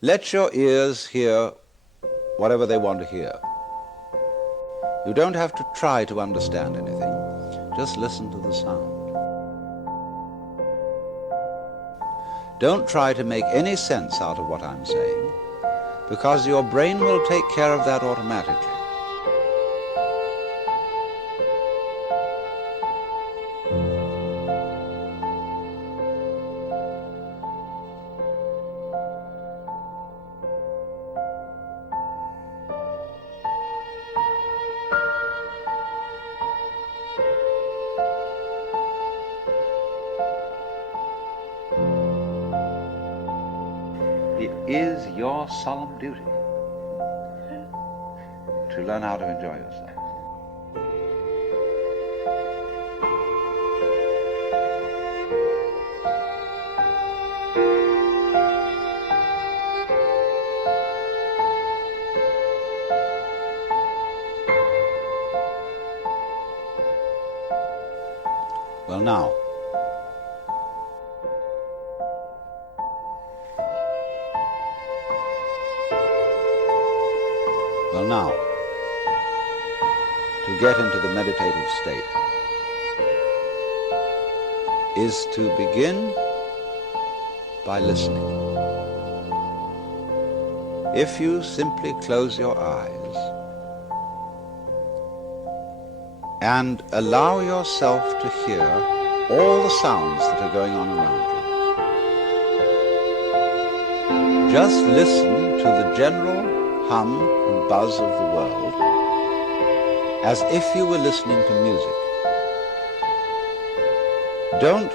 Let your ears hear whatever they want to hear. You don't have to try to understand anything. Just listen to the sound. Don't try to make any sense out of what I'm saying, because your brain will take care of that automatically. It is your solemn duty to learn how to enjoy yourself. Well, now, to get into the meditative state is to begin by listening. If you simply close your eyes and allow yourself to hear all the sounds that are going on around you, just listen to the general hum and buzz of the world as if you were listening to music. Don't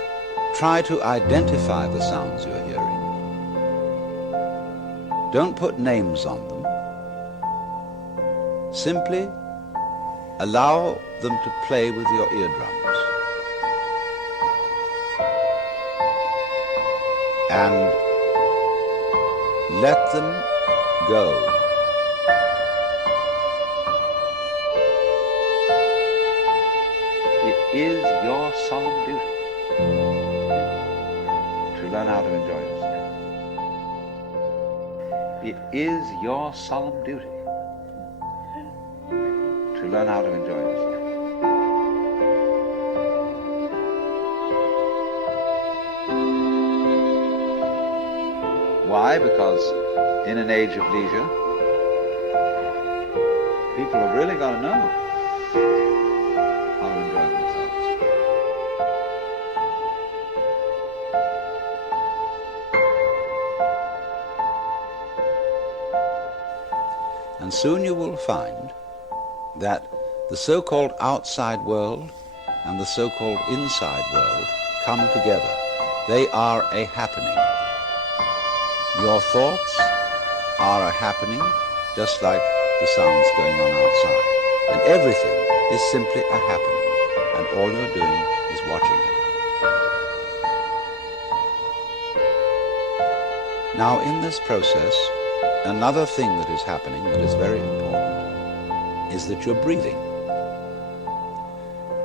try to identify the sounds you're hearing. Don't put names on them. Simply allow them to play with your eardrums. And let them go. It is your solemn duty to learn how to enjoy yourself. It is your solemn duty to learn how to enjoy yourself. Why? Because in an age of leisure, people have really got to know how to enjoy themselves. And soon you will find that the so-called outside world and the so-called inside world come together. They are a happening. Your thoughts are a happening, just like the sounds going on outside. And everything is simply a happening, and all you're doing is watching it. Now, in this process, another thing that is happening that is very important is that you're breathing.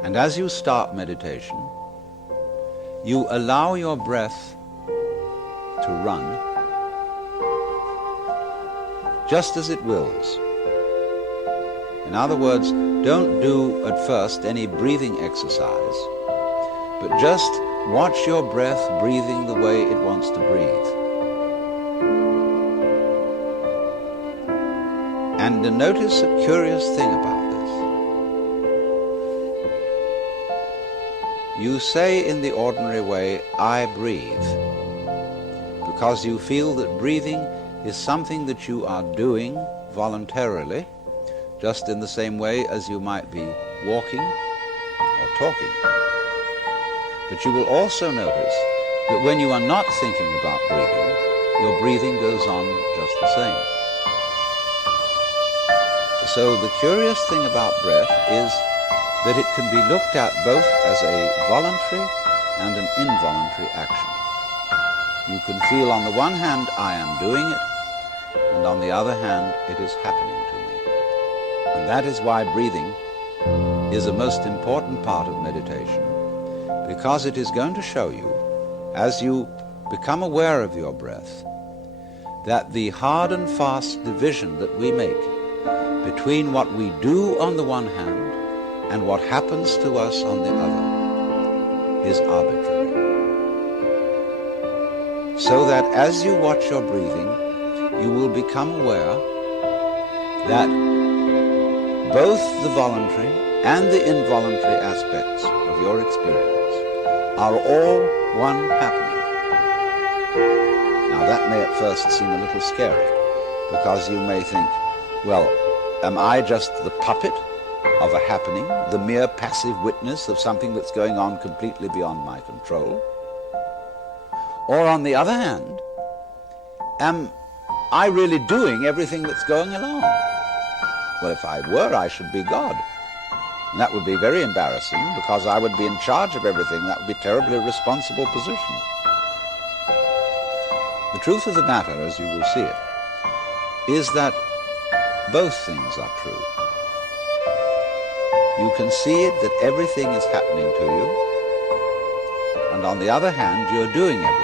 And as you start meditation, you allow your breath to run just as it wills. In other words, don't do at first any breathing exercise, but just watch your breath breathing the way it wants to breathe. And notice a curious thing about this. You say in the ordinary way, I breathe, because you feel that breathing is something that you are doing voluntarily, just in the same way as you might be walking or talking. But you will also notice that when you are not thinking about breathing, your breathing goes on just the same. So the curious thing about breath is that it can be looked at both as a voluntary and an involuntary action. You can feel on the one hand, I am doing it, and on the other hand, it is happening to me. And that is why breathing is a most important part of meditation, because it is going to show you, as you become aware of your breath, that the hard and fast division that we make between what we do on the one hand and what happens to us on the other is arbitrary. So that as you watch your breathing, you will become aware that both the voluntary and the involuntary aspects of your experience are all one happening. Now that may at first seem a little scary, because you may think, well, am I just the puppet of a happening, the mere passive witness of something that's going on completely beyond my control? Or on the other hand, am I really doing everything that's going along? Well, if I were, I should be God. And that would be very embarrassing, because I would be in charge of everything. That would be a terribly responsible position. The truth of the matter, as you will see it, is that both things are true. You can see it that everything is happening to you, and on the other hand, you're doing everything.